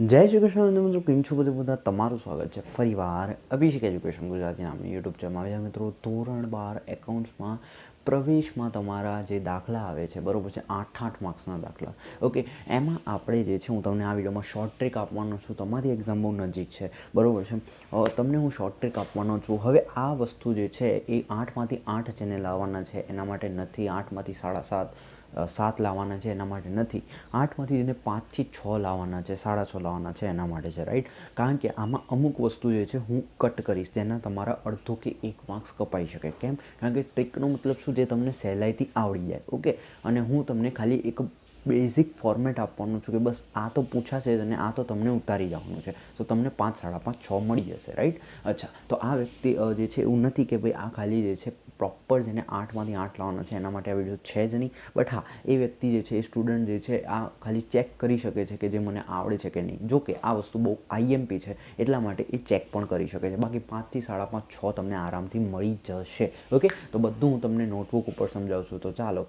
જય શ્રી કૃષ્ણ મિત્રો, કેમ છો બધા? તમારું સ્વાગત છે ફરીવાર અભિષેક એજ્યુકેશન ગુજરાતી નામની યુટ્યુબ ચેનલમાં. મિત્રો, ધોરણ 12 એકાઉન્ટ્સમાં પ્રવેશમાં તમારા જે દાખલા આવે છે, બરાબર છે, 8 માર્ક્સના દાખલા. ઓકે, એમાં આપણે જે છે, હું તમને આ વિડીયોમાં શોર્ટ ટ્રીક આપવાનો છું. તમારી એક્ઝામ બહુ નજીક છે, બરાબર છે. તમને હું શોર્ટ ટ્રીક આપવાનો છું. હવે આ વસ્તુ જે છે એ 8માંથી 8 જેને લાવવાના છે એના માટે નથી, 8માંથી 7.5 લાવવાના છે એના માટે નથી, 8માંથી એને 5થી 6 લાવવાના છે, 6.5 લાવવાના છે એના માટે છે, રાઈટ. કારણ કે આમાં અમુક વસ્તુ જે છે હું કટ કરીશ, જેના તમારા અડધો કે 1 માર્ક્સ કપાઈ શકે. કેમ? કારણ કે ટ્રીકનો મતલબ શું, જે તમને સહેલાઈથી આવડી જાય. ઓકે, અને હું તમને ખાલી એક બેઝિક ફોર્મેટ આપવાનું છું કે બસ આ તો પૂછાશે અને આ તો તમને ઉતારી જવાનું છે, તો તમને 5, 5.5, 6 મળી જશે, રાઈટ. અચ્છા, તો આ વ્યક્તિ જે છે એવું નથી કે ભાઈ આ ખાલી જે છે પ્રોપર જેને 8માંથી 8 લાવવાના છે એના માટે આ વિડીયો છે જ નહીં. બટ હા, એ વ્યક્તિ જે છે, એ સ્ટુડન્ટ જે છે, આ ખાલી ચેક કરી શકે છે કે જે મને આવડે છે કે નહીં. જો કે આ વસ્તુ બહુ આઈએમપી છે એટલા માટે એ ચેક પણ કરી શકે છે. બાકી 5થી 5.5, 6 તમને આરામથી મળી જશે. ઓકે, તો બધું હું તમને નોટબુક ઉપર સમજાવું છું. તો ચાલો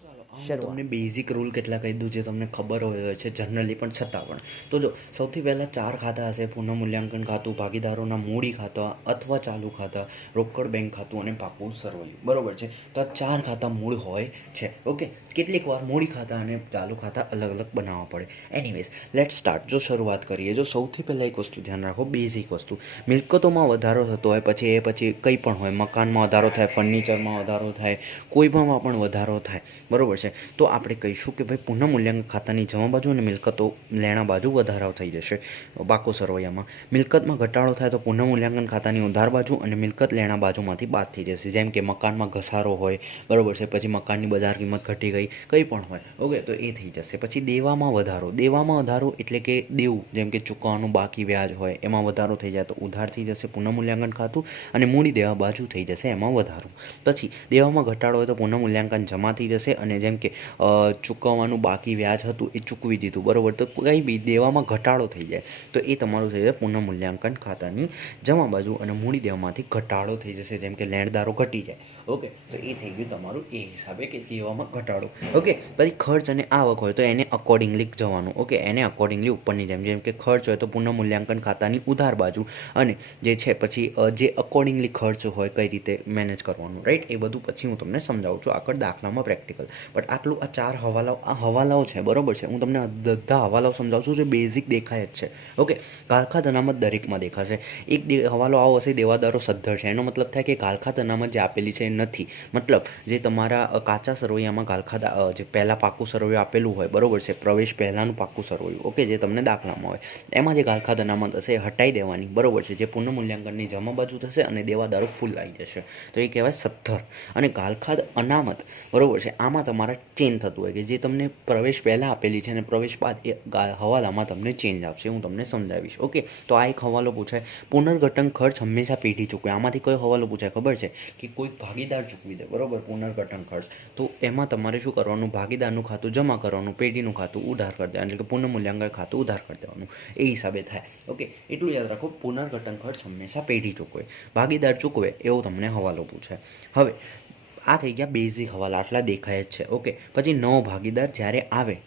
તમને બેઝિક રૂલ કેટલા કહી દઉં જે તમને ખબર હોય છે જનરલી, પણ છતાં પણ. તો જો, સૌથી પહેલાં 4 ખાતા હશે: પુનઃમૂલ્યાંકન ખાતું, ભાગીદારોના મૂડી ખાતા અથવા ચાલુ ખાતા, રોકડ બેંક ખાતું અને પાકું સરવૈયું, બરાબર છે. તો આ 4 ખાતા મૂળ હોય છે. ઓકે, કેટલીક વાર મૂડી ખાતા અને ચાલુ ખાતા અલગ અલગ બનાવવા પડે. Anyways, late start. જો શરૂઆત કરીએ, જો સૌથી પહેલાં એક વસ્તુ ધ્યાન રાખો, બેઝિક વસ્તુ. મિલકતોમાં વધારો થતો હોય, પછી કંઈ પણ હોય, મકાનમાં વધારો થાય, ફર્નિચરમાં વધારો થાય, કોઈમાં પણ વધારો થાય, બરાબર છે. તો આપણે કહીશું કે ભાઈ પુનઃમૂલ્યાંકન ખાતાની જમા બાજુ અને મિલકતો લેણા બાજુ વધારો થઈ જશે. પાકો સરવૈયામાં મિલકતમાં ઘટાડો થાય તો પુનઃમૂલ્યાંકન ખાતાની ઉધાર બાજુ અને મિલકત લેણા બાજુમાંથી બાદ થઈ જશે. જેમ કે મકાનમાં ઘસારો હોય, બરાબર છે, પછી મકાનની બજાર કિંમત ઘટી ગઈ, કંઈ પણ હોય. ઓકે, તો એ થઈ જશે. પછી દેવામાં વધારો. દેવામાં વધારો એટલે કે દેવું, જેમ કે ચૂકવવાનું બાકી વ્યાજ હોય એમાં વધારો થઈ જાય તો ઉધાર થઈ જશે પુનઃમૂલ્યાંકન ખાતું, અને મૂડી દેવા બાજુ થઈ જશે એમાં વધારો. પછી દેવામાં ઘટાડો હોય તો પુનઃમૂલ્યાંકન જમા થઈ જશે, અને જેમ કે ચૂકવવાનું બાકી વ્યાજ હતું એ ચૂકવી દીધું, બરાબર. તો કંઈ બી દેવામાં ઘટાડો થઈ જાય તો એ તમારું થઈ જાય પુનઃમૂલ્યાંકન ખાતાની જમા બાજુ, અને મૂડી દેવામાંથી ઘટાડો થઈ જશે, જેમ કે લેણદારો ઘટી જાય. ઓકે, તો એ થઈ ગયું તમારું એ હિસાબે કે દેવામાં ઘટાડો. ઓકે, પછી ખર્ચ અને આવક હોય તો એને અકોર્ડિંગલી જવાનું. ઓકે, એને અકોર્ડિંગલી ઉપરની જેમ કે ખર્ચ હોય તો પુનઃમૂલ્યાંકન ખાતાની ઉધાર બાજુ, અને જે છે પછી જે અકોર્ડિંગલી ખર્ચ હોય કઈ રીતે મેનેજ કરવાનું, રાઈટ. એ બધું પછી હું તમને સમજાવું છું આગળ દાખલામાં પ્રેક્ટિકલ. બટ આટલું આ 4 હવાલાઓ છે, બરાબર છે. હું તમને બધા હવાલાઓ સમજાવું છું જે બેઝિક દેખાય જ છે. ઓકે, ગાલખાત અનામત દરેકમાં દેખાશે. એક હવાલો આવો હશે: દેવાદારો સદ્ધર છે. એનો મતલબ થાય કે ગાલખાત અનામત જે આપેલી છે એ નથી. મતલબ જે તમારા કાચા સરવૈયામાં ગાલખાત જે પહેલાં પાકું સરવૈયું આપેલું હોય, બરાબર છે, પ્રવેશ પહેલાંનું પાકું સરવૈયું, ઓકે, જે તમને દાખલામાં હોય એમાં જે ગાલખાત અનામત હશે એ હટાઈ દેવાની, બરાબર છે, જે પુનઃમૂલ્યાંકનની જમા બાજુ થશે અને દેવાદારો ફૂલ આવી જશે. તો એ કહેવાય સદ્ધર. અને ગાલખાત અનામત, બરાબર છે, આમાં તમારા ચેન્જ થતું હોય કે જે તમને પ્રવેશ પહેલાં આપેલી છે અને પ્રવેશ બાદ એ હવાલામાં તમને ચેન્જ આપશે. હું તમને સમજાવીશ. ઓકે, તો આ એક હવાલો પૂછાય. પુનર્ગઠન ખર્ચ હંમેશા પેઢી ચૂકવે. આમાંથી કયો હવાલો પૂછાય ખબર છે? કે કોઈ ભાગીદાર ચૂકવી દે, બરાબર, પુનર્ગઠન ખર્ચ. તો એમાં તમારે શું કરવાનું? ભાગીદારનું ખાતું જમા કરવાનું, પેઢીનું ખાતું ઉધાર કરી દેવાનું, એટલે કે પુનઃમૂલ્યાંકન ખાતું ઉધાર કરી દેવાનું. એ હિસાબે થાય. ઓકે, એટલું યાદ રાખો, પુનર્ગઠન ખર્ચ હંમેશા પેઢી ચૂકવે, ભાગીદાર ચૂકવે, એવો તમને હવાલો પૂછાય. હવે આ થઈ ગયા બેઝિક હવાલા, આટલા દેખાય જ છે. ઓકે, પછી નવો ભાગીદાર જ્યારે આવે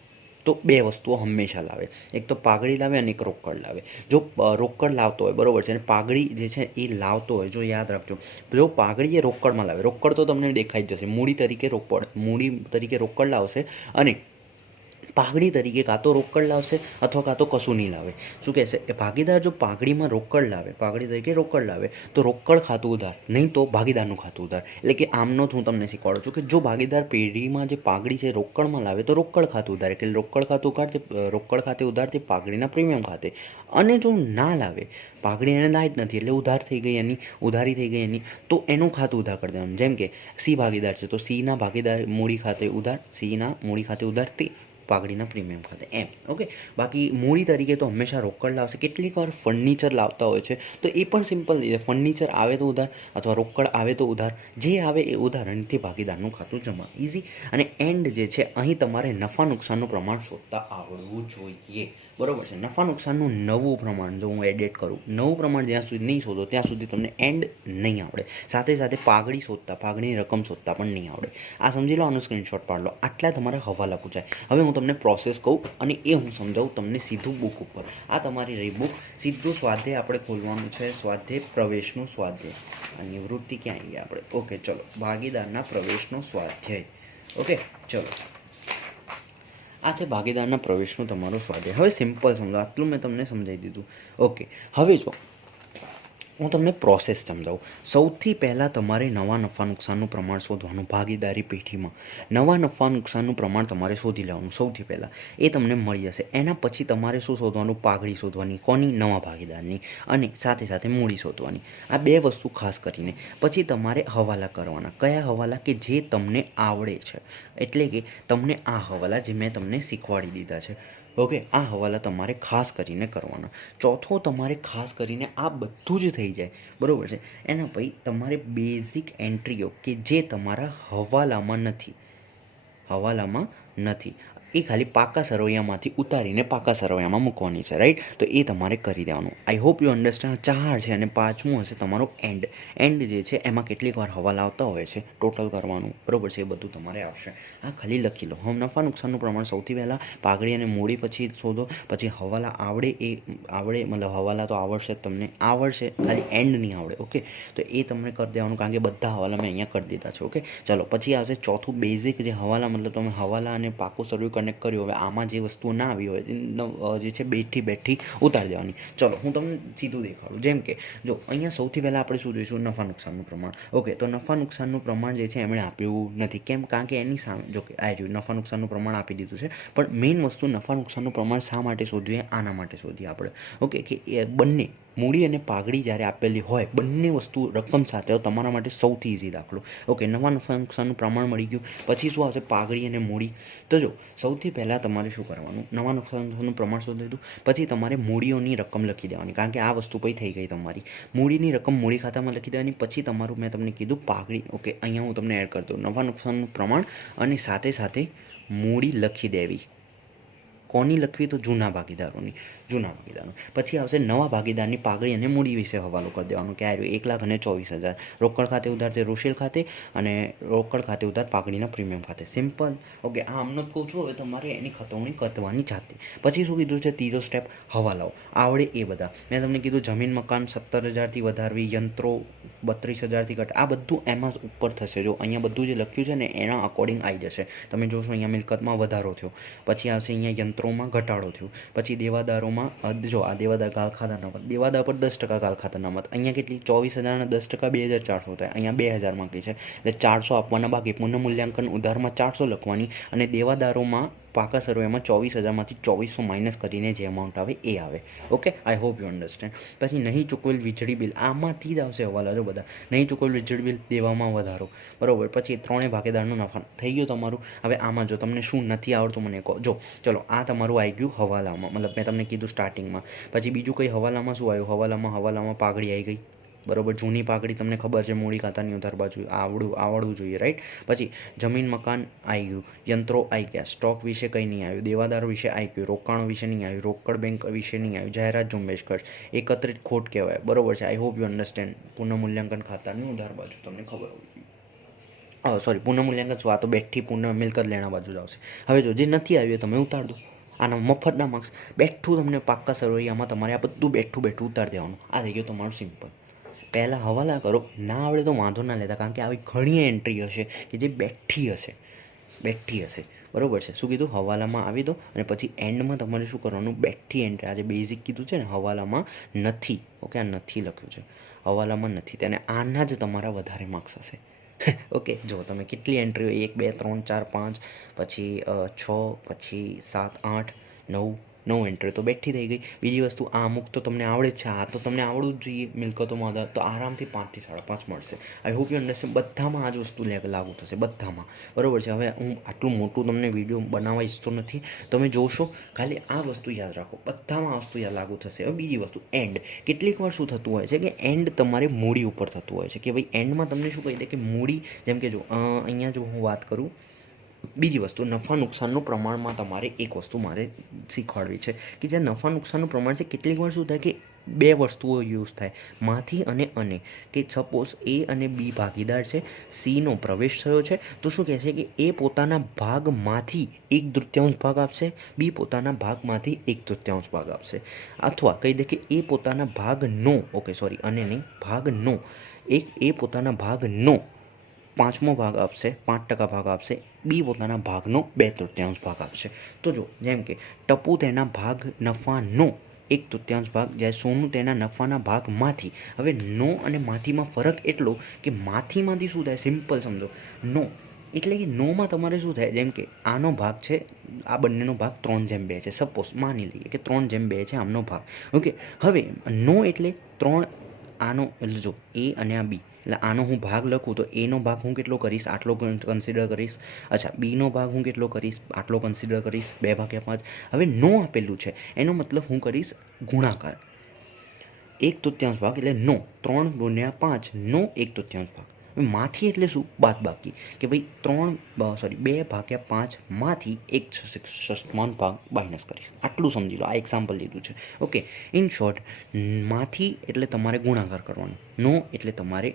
તો 2 વસ્તુઓ હંમેશા લાવે: એક તો પાઘડી લાવે અને એક રોકડ લાવે. જો રોકડ લાવતો હોય, બરાબર છે, અને પાઘડી જે છે એ લાવતો હોય, જો યાદ રાખજો, જો પાઘડી એ રોકડમાં લાવે, રોકડ તો તમને દેખાઈ જ જશે, મૂડી તરીકે રોકડ લાવશે, અને પાઘડી તરીકે કાં તો રોકડ લાવશે અથવા કાં તો કશું નહીં લાવે. શું કહેશે? એ ભાગીદાર જો પાઘડીમાં રોકડ લાવે, પાઘડી તરીકે રોકડ લાવે, તો રોકડ ખાતું ઉધાર, નહીં તો ભાગીદારનું ખાતું ઉધાર. એટલે કે આમનો જ હું તમને શીખવાડું છું કે જો ભાગીદાર પેઢીમાં જે પાઘડી છે રોકડમાં લાવે તો રોકડ ખાતું ઉધાર, એટલે રોકડ ખાતું ઉધાર, રોકડ ખાતે ઉધાર તે પાઘડીના પ્રીમિયમ ખાતે. અને જો ના લાવે, પાઘડી એને લાવી જ નથી એટલે ઉધાર થઈ ગઈ એની, ઉધારી થઈ ગઈ એની, તો એનું ખાતું ઉધાર કરી દેવાનું. જેમ કે સી ભાગીદાર છે તો સીના ભાગીદાર મૂડી ખાતે ઉધાર, સીના મૂડી ખાતે ઉધાર તે પાઘડીના પ્રીમિયમ ખાતે, એમ. ઓકે, બાકી મૂડી તરીકે તો હંમેશા રોકડ લાવશે. કેટલીક વાર ફર્નિચર લાવતા હોય છે તો એ પણ સિમ્પલ છે, ફર્નિચર આવે તો ઉધાર અથવા રોકડ આવે તો ઉધાર, જે આવે એ ઉધાર, અહીંથી ભાગીદારનું ખાતું જમા, ઇઝી. અને એન્ડ જે છે અહીં તમારે નફા નુકસાનનું પ્રમાણ શોધતા આવડવું જોઈએ. બરાબર છે. નફા નુકસાનનું નવું પ્રમાણ જો હું એડિટ કરું, નવું પ્રમાણ જ્યાં સુધી નહીં શોધો ત્યાં સુધી તમને એન્ડ નહીં આવડે. સાથે સાથે પાઘડી શોધતા, પાઘડીની રકમ શોધતા પણ નહીં આવડે. આ સમજી લો, આનો સ્ક્રીનશોટ પાડ લો. આટલા તમારે હવાલા પૂછાય. હવે હું તમને પ્રોસેસ કહું અને એ હું સમજાવું તમને સીધું બુક ઉપર. આ તમારી રહી બુક. સીધું સ્વાધ્યાય આપણે ખોલવાનું છે. સ્વાધ્યાય પ્રવેશનો સ્વાધ્યાય. આ નિવૃત્તિ ક્યાં આવી આપણે? ઓકે ચલો, ભાગીદારના પ્રવેશનો સ્વાધ્યાય. ઓકે ચલો, આ છે ભાગીદારના પ્રવેશનો તમારો સ્વાધ્યાય. હવે સિમ્પલ સમજો, આટલું મેં તમને સમજાવી દીધું. ઓકે, હવે જો હું તમને પ્રોસેસ સમજાવું. સૌથી પહેલાં તમારે નવા નફા નુકસાનનું પ્રમાણ શોધવાનું. ભાગીદારી પેઢીમાં નવા નફા નુકસાનનું પ્રમાણ તમારે શોધી લેવાનું સૌથી પહેલાં. એ તમને મળી જશે. એના પછી તમારે શું શોધવાનું? પાઘડી શોધવાની. કોની? નવા ભાગીદારની. અને સાથે સાથે મૂડી શોધવાની. આ બે વસ્તુ ખાસ કરીને. પછી તમારે હવાલા કરવાના. કયા હવાલા? કે જે તમને આવડે છે. એટલે કે તમને આ હવાલા જે મેં તમને શીખવાડી દીધા છે. ઓકે, આ હવાલા તમારે ખાસ કરીને કરવાના. ચોથો, તમારે ખાસ કરીને આ બધું જ થઈ જાય બરાબર છે, એના પછી તમારે બેઝિક એન્ટ્રીઓ કે જે તમારા હવાલામાં નથી એ ખાલી પાકા સરવૈયામાંથી ઉતારીને પાકા સરવૈયામાં મૂકવાની છે, રાઈટ? તો એ તમારે કરી દેવાનું. I hope you understand. 4 છે અને 5મું હશે તમારું એન્ડ. એન્ડ જે છે એમાં કેટલીક વાર હવાલા આવતા હોય છે, ટોટલ કરવાનું બરાબર છે, એ બધું તમારે આવશે. આ ખાલી લખી લો. હવે નફા નુકસાનનું પ્રમાણ સૌથી પહેલાં પાઘડી અને મૂડી પછી શોધો. પછી હવાલા આવડે મતલબ હવાલા તો આવડશે તમને, આવડશે ખાલી એન્ડ નહીં આવડે. ઓકે, તો એ તમને કરી દેવાનું, કારણ કે બધા હવાલા મેં અહીંયા કરી દીધા છે. ઓકે ચલો, પછી આવશે ચોથું બેઝિક જે હવાલા, મતલબ તમે હવાલા અને પાકું સર્વે કનેક્ટ કર્યું. હવે આમાં જે વસ્તુઓ ના આવી હોય જે છે બેઠી ઉતારી દેવાની. ચલો હું તમને સીધું દેખાડું. જેમ કે જો અહીંયા સૌથી પહેલાં આપણે શું જોઈશું? નફા નુકસાનનું પ્રમાણ. ઓકે, તો નફા નુકસાનનું પ્રમાણ જે છે એમણે આપ્યું નથી. કેમ? કારણ કે એની સામે જો કે આ રહ્યું નફા નુકસાનનું પ્રમાણ આપી દીધું છે, પણ મેઇન વસ્તુ નફા નુકસાનનું પ્રમાણ શા માટે શોધીએ? આના માટે શોધીએ આપણે. ઓકે, કે એ બંને મૂડી અને પાઘડી જ્યારે આપેલી હોય, બંને વસ્તુ રકમ સાથે, તો તમારા માટે સૌથી ઇઝી દાખલો. ઓકે, નવા નફા નુકસાનનું પ્રમાણ મળી ગયું. પછી શું આવશે? પાઘડી અને મૂડી. તો જો સૌથી પહેલાં તમારે શું કરવાનું? નવા નુકસાનનું પ્રમાણ શોધી લીધું. પછી તમારે મૂડીઓની રકમ લખી દેવાની, કારણ કે આ વસ્તુ પછી થઈ ગઈ તમારી. મૂડીની રકમ મૂડી ખાતામાં લખી દેવાની. પછી તમારું મેં તમને કીધું પાઘડી. ઓકે, અહીંયા હું તમને એડ કરી દઉં નફા નુકસાનનું પ્રમાણ અને સાથે સાથે મૂડી લખી દેવી. કોની લખવી? તો જૂના ભાગીદારો. પછી આવશે નવા ભાગીદારની પાઘડી અને મૂડી વિશે હવાલો કરી દેવાનો. કે આ 1,24,000 રોકડ ખાતે ઉધાર તે રોશેલ ખાતે અને રોકડ ખાતે ઉધાર પાઘડીના પ્રીમિયમ ખાતે. સિમ્પલ. ઓકે, આ આમને જ કહું છું. હવે તમારે એની ખતવણી કરવાની જાતે. પછી શું કીધું છે? ત્રીજો સ્ટેપ હવાલાઓ. આવડે એ બધા મેં તમને કીધું. જમીન મકાન 17,000થી વધારવી, યંત્રો 32,000થી ઘટ. આ બધું એમાં ઉપર થશે. જો અહીંયા બધું જે લખ્યું છે ને એના અકોર્ડિંગ આવી જશે. તમે જોશો અહીંયા મિલકતમાં વધારો થયો. પછી આવશે અહીંયા યંત્રોમાં ઘટાડો થયો. પછી દેવાદારોમાં જો આ દેવાદાર ગાલ ખાતાના મત, દેવાદાર પર 10% ગાલ ખાતાના મત. અહીંયા કેટલી? 24,000 10% 2,400 થાય. અહીંયા 2,000 માંગી છે એટલે 400 આપવાના બાકી. પુનઃ મૂલ્યાંકન ઉધારમાં 400 લખવાની અને દેવાદારોમાં પાકા સર્વેમાં 24,000માંથી 2400 માઇનસ કરીને જે અમાઉન્ટ આવે એ આવે. Okay, I hope you understand. પછી નહીં ચૂકવેલ વીજળી બિલ, આમાંથી જ આવશે હવાલા. જો બધા નહીં ચૂકવેલ વીજળી બિલ, દેવામાં વધારો બરાબર. પછી ત્રણેય ભાગીદારનું નફા થઈ ગયું તમારું. હવે આમાં જો તમને શું નથી આવડતું મને કહો. જો ચલો, આ તમારું આવી ગયું હવાલામાં, મતલબ મેં તમને કીધું સ્ટાર્ટિંગમાં. પછી બીજું કંઈ હવાલામાં શું આવ્યું? હવાલામાં પાઘડી આવી ગઈ બરાબર. જૂની પાઘડી તમને ખબર છે, મૂડી ખાતાની ઉધાર બાજુ આવડવું જોઈએ, રાઈટ? પછી જમીન મકાન આવી ગયું, યંત્રો આવી ગયા, સ્ટોક વિશે કંઈ નહીં આવ્યું, દેવાદારો વિશે આવી ગયું, રોકાણો વિશે નહીં આવ્યું, રોકડ બેંક વિશે નહીં આવ્યું, જાહેરાત ઝુંબેશ ખર્ચ, એકત્રિત ખોટ કહેવાય બરાબર છે. I hope you understand. પુનઃ મૂલ્યાંકન ખાતાની ઉધાર બાજુ તમને ખબર હોવી. સોરી, પુનઃ મૂલ્યાંકન શું? આ તો બેઠી પુનઃ મિલકત લેણા બાજુ જ આવશે. હવે જો જે નથી આવ્યું તમે ઉતાર દો. આના મફતના માર્ક્સ. બેઠું તમને પાક્કા સરવૈયામાં તમારે આ બધું બેઠું ઉતાર દેવાનું. આ થઈ ગયું તમારું સિમ્પલ. પહેલાં હવાલા કરો. ના આવડે તો વાંધો ના લેતા, કારણ કે આવી ઘણી એન્ટ્રી હશે કે જે બેઠી હશે બરાબર છે. શું કીધું? હવાલામાં આવી દો અને પછી એન્ડમાં તમારે શું કરવાનું? બેઠી એન્ટ્રી. આજે બેઝિક કીધું છે ને, હવાલામાં નથી. ઓકે, આ નથી લખ્યું છે, હવાલામાં નથી. તેને આના જ તમારા વધારે માર્ક્સ હશે. ઓકે, જો તમે કેટલી એન્ટ્રીઓ 1 2 3 4 5 પછી 6 પછી 7 8 9 એન્ટ્રી તો બેઠી થઈ ગઈ. બીજી વસ્તુ, આ અમુક તો તમને આવડે જ છે. આ તો તમને આવડવું જ જોઈએ. મિલકતોમાં આધાર તો આરામથી 5 થી 5.5 મળશે. I hope you understand. બધામાં આ જ વસ્તુ લાગુ થશે, બધામાં બરાબર છે. હવે હું આટલું મોટું તમને વિડીયો બનાવવા ઈચ્છતો નથી. તમે જોશો, ખાલી આ વસ્તુ યાદ રાખો, બધામાં આ વસ્તુ લાગુ થશે. હવે બીજી વસ્તુ, એન્ડ. કેટલીક વાર શું થતું હોય છે કે એન્ડ તમારે મૂડી ઉપર થતું હોય છે, કે ભાઈ એન્ડમાં તમને શું કહી દે કે મૂડી, જેમ કે જો અહીંયા જો હું વાત કરું બીજી વસ્તુ, નફા નુકસાનનું પ્રમાણમાં તમારે એક વસ્તુ મારે શીખવાડવી છે કે જ્યાં નફા નુકસાનનું પ્રમાણ છે, કેટલીક વાર શું થાય કે બે વસ્તુઓ યુઝ થાય, માંથી અને કે સપોઝ એ અને બી ભાગીદાર છે, સીનો પ્રવેશ થયો છે, તો શું કહે છે કે એ પોતાના ભાગમાંથી 1/3 ભાગ આપશે, બી પોતાના ભાગમાંથી 1/3 ભાગ આપશે, અથવા કહી દે કે એ પોતાના ભાગનો અને નહીં ભાગનો એ પોતાના ભાગનો 5મો ભાગ આપશે, 5% ભાગ આપશે, બી પોતાના ભાગનો 2/3 ભાગ આપશે. તો જો જેમ કે ટપુ તેના ભાગ નફાનો 1/3 ભાગ, જ્યારે સોનું તેના નફાના ભાગમાંથી. હવે નો અને માથીમાં ફરક એટલો કે માથીમાંથી શું થાય, સિમ્પલ સમજો, નો એટલે કે નોમાં તમારે શું થાય, જેમ કે આનો ભાગ છે, આ બંનેનો ભાગ 3/2 છે, સપોઝ માની લઈએ કે 3/2 છે આમનો ભાગ. ઓકે, હવે નો એટલે 3, આનો એટલે જો એ અને આ બી, એટલે આનો હું ભાગ લખું તો એનો ભાગ હું કેટલો કરીશ, આટલો કન્સિડર કરીશ. અચ્છા, બીનો ભાગ હું કેટલો કરીશ, આટલો કન્સિડર કરીશ, 2/5. હવે નો આપેલું છે એનો મતલબ હું કરીશ ગુણાકાર, 1/3 ભાગ એટલે નો, 3 × 5 નો 1/3 ભાગ. માથી એટલે શું, બાદ બાકી, કે ભાઈ 2/5 માંથી 1/6 ભાગ માઇનસ કરીશ. આટલું સમજી લો, આ એક્ઝામ્પલ લીધું છે. ઓકે, ઇન શોર્ટ, માથી એટલે તમારે ગુણાકાર કરવાનો, નો એટલે તમારે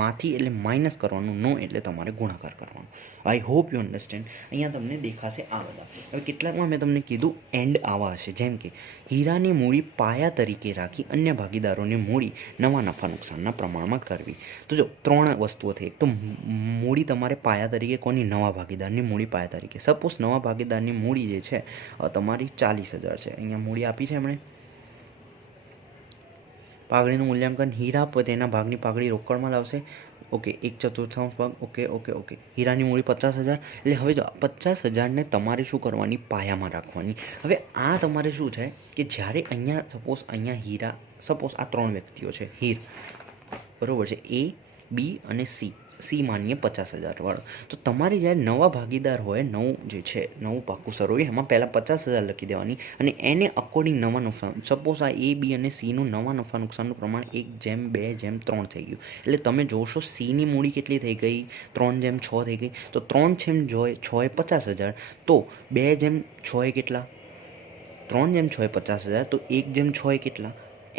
માથી એટલે માઇનસ કરવાનું, નો એટલે તમારે ગુણાકાર કરવાનો. I hope you understand. અહીંયા તમને દેખાશે આ બધા. હવે કેટલાકમાં મેં તમને કીધું એન્ડ આવા હશે, જેમ કે હીરાની મૂડી પાયા તરીકે રાખી અન્ય ભાગીદારોની મૂડી નવા નફા નુકસાનના પ્રમાણમાં કરવી. તો જો 3 વસ્તુઓ થઈ. એક તો મૂડી તમારે પાયા તરીકે, કોની, નવા ભાગીદારની મૂડી પાયા તરીકે. સપોઝ નવા ભાગીદારની મૂડી જે છે તમારી 40,000 છે, અહીંયા મૂડી આપી છે એમણે. પાઘડીનું મૂલ્યાંકન, હીરા તેના ભાગની પાઘડી રોકડમાં લાવશે. ઓકે, 1/4 ભાગ. ઓકે. હીરાની મૂડી 50,000. એટલે હવે જો 50,000ને તમારે શું કરવાની, પાયામાં રાખવાની. હવે આ તમારે શું છે કે જ્યારે અહીંયા સપોઝ અહીંયા હીરા, સપોઝ આ 3 વ્યક્તિઓ છે, હીર, બરાબર છે, એ, બી અને સી માનીએ 50,000 વાળો. તો તમારે જ્યારે નવા ભાગીદાર હોય, નવું જે છે, નવું પાકું શરૂ હોય, એમાં પહેલાં 50,000 લખી દેવાની, અને એને અકોર્ડિંગ નવા નફા, સપોઝ આ એ, બી અને સીનું નવા નફા નુકસાનનું પ્રમાણ 1/2/3 થઈ ગયું. એટલે તમે જોશો સીની મૂડી કેટલી થઈ ગઈ, 3/6 થઈ ગઈ. તો 3/6 એ 50,000, તો 2/6 એ કેટલા, 3/6 એ 50,000, તો 1/6 એ કેટલા,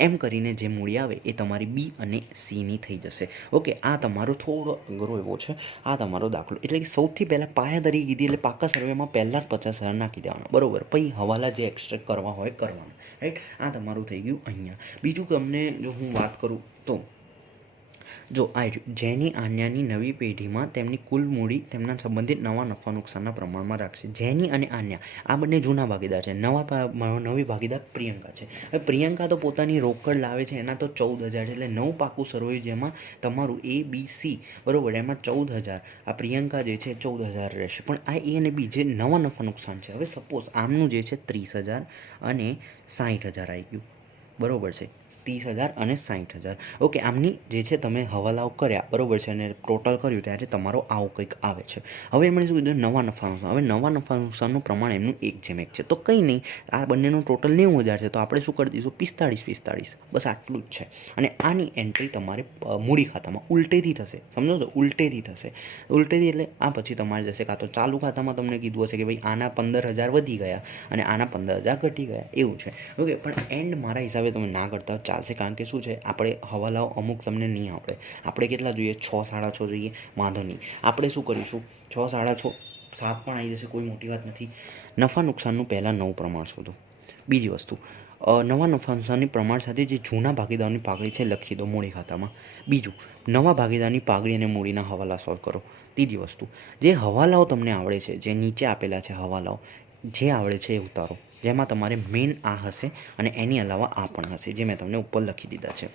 એમ કરીને જે મૂડી આવે એ તમારી બી અને સીની થઈ જશે. ઓકે, આ તમારો થોડો અઘરો એવો છે આ તમારો દાખલો. એટલે કે સૌથી પહેલાં પાયા તરીકે કીધી, એટલે પાકા સર્વેમાં પહેલાં જ 50,000 નાખી દેવાના, બરાબર. પછી હવાલા જે એક્સ્ટ્રેક્ટ કરવા હોય કરવાના, રાઈટ. આ તમારું થઈ ગયું અહીંયા. બીજું તમને જો હું વાત કરું તો જો આ જેની આન્યાની નવી પેઢીમાં તેમની કુલ મૂડી તેમના સંબંધિત નવા નફા નુકસાનના પ્રમાણમાં રાખશે. જેની અને આન્યા આ બંને જૂના ભાગીદાર છે. નવી ભાગીદાર પ્રિયંકા છે. હવે પ્રિયંકા તો પોતાની રોકડ લાવે છે, એના તો 14,000 છે, એટલે 9 પાકું સર્વે જેમાં તમારું એ, બી, સી, બરાબર, એમાં 14,000, આ પ્રિયંકા જે છે 14,000 રહેશે. પણ આ એ અને બી જે નવા નફા નુકસાન છે, હવે સપોઝ આમનું જે છે 30,000 અને 60,000 આવી ગયું, બરાબર છે, 30,000 અને 60,000. ઓકે, આમની જે છે તમે હવાલાઓ કર્યા, બરાબર છે, અને ટોટલ કર્યું ત્યારે તમારો આવું કંઈક આવે છે. હવે એમણે શું કીધું, નવા નફા નુકસાન. હવે નવા નફા નુકસાનનું પ્રમાણ એમનું 1/1 છે. તો કંઈ નહીં, આ બંનેનું ટોટલ 90,000 છે, તો આપણે શું કરી દઈશું, 45, બસ આટલું જ છે. અને આની એન્ટ્રી તમારે મૂડી ખાતામાં ઉલટેથી થશે, સમજો તો, ઉલટેથી થશે. ઉલટેથી એટલે આ પછી તમારે જશે કાં તો ચાલુ ખાતામાં, તમને કીધું હશે કે ભાઈ આના 15,000 વધી ગયા અને આના 15,000 ઘટી ગયા, એવું છે. ઓકે, પણ એન્ડ મારા હિસાબે તમે ના કરતા ચાલશે, કારણ કે શું છે, આપણે હવાલાઓ અમુક તમને નહીં આવડે. આપણે કેટલા જોઈએ, 6, 6.5 જોઈએ, વાંધો નહીં. આપણે શું કરીશું, 6, 6.5, 7 પણ આવી જશે, કોઈ મોટી વાત નથી. નફા નુકસાનનું પહેલાં 9 પ્રમાણ શોધો. બીજી વસ્તુ, નવા નફા નુકસાનની પ્રમાણ સાથે જે જૂના ભાગીદારની પાઘડી છે લખી દો મૂડી ખાતામાં. બીજું, નવા ભાગીદારની પાઘડી અને મૂડીના હવાલા સોલ્વ કરો. ત્રીજી વસ્તુ, જે હવાલાઓ તમને આવડે છે, જે નીચે આપેલા છે હવાલાઓ, જે આવડે છે એ ઉતારો, જેમાં તમારે મેઇન આ હશે અને એની અલાવા આ પણ હશે, જે મેં તમને ઉપર લખી દીધા છે.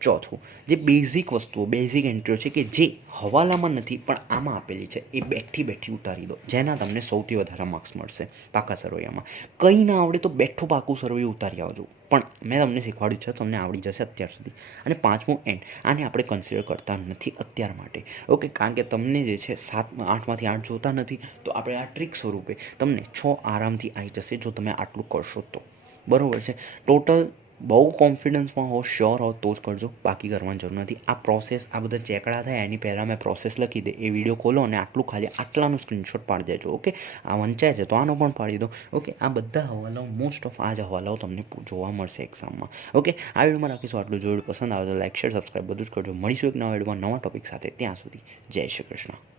ચોથું, જે બેઝિક વસ્તુઓ, બેઝિક એન્ટ્રીઓ છે કે જે હવાલામાં નથી પણ આમાં આપેલી છે, એ બેઠી ઉતારી દો, જેના તમને સૌથી વધારે માર્ક્સ મળશે પાકા સરવૈયામાં. કંઈ ના આવડે તો બેઠું પાકું સરવૈયું ઉતારી આવજો, પણ મેં તમને શીખવાડ્યું છે, તમને આવડી જશે અત્યાર સુધી. અને 5મું એન્ડ, આને આપણે કન્સિડર કરતા નથી અત્યાર માટે. ઓકે, કારણ કે તમને જે છે 7, 8માંથી 8 જોતા નથી, તો આપણે આ ટ્રીક સ્વરૂપે તમને 6 આરામથી આવી જશે જો તમે આટલું કરશો તો, બરાબર છે. ટોટલ બહુ કોન્ફિડન્સમાં હો, શ્યોર હો તો જ કરજો, બાકી કરવાની જરૂર નથી. આ પ્રોસેસ, આ બધા ચેકડા થાય એની પહેલાં મેં પ્રોસેસ લખી દે, એ વિડીયો ખોલો અને આટલાનું સ્ક્રીનશોટ પાડી દેજો. ઓકે, આ વંચાય છે તો આનો પણ પાડી દો. ઓકે, આ બધા હવાલાઓ, મોસ્ટ ઓફ આ જ હવાલાઓ તમને જોવા મળશે એક્ઝામમાં. ઓકે, આ વિડીયોમાં રાખીશું આટલું. જો વિડીયો પસંદ આવે તો લાઈક, શેર, સબસ્ક્રાઈબ બધું જ કરજો. મળીશું એક નવા વિડીયોમાં નવા ટોપિક સાથે. ત્યાં સુધી જય શ્રી કૃષ્ણ.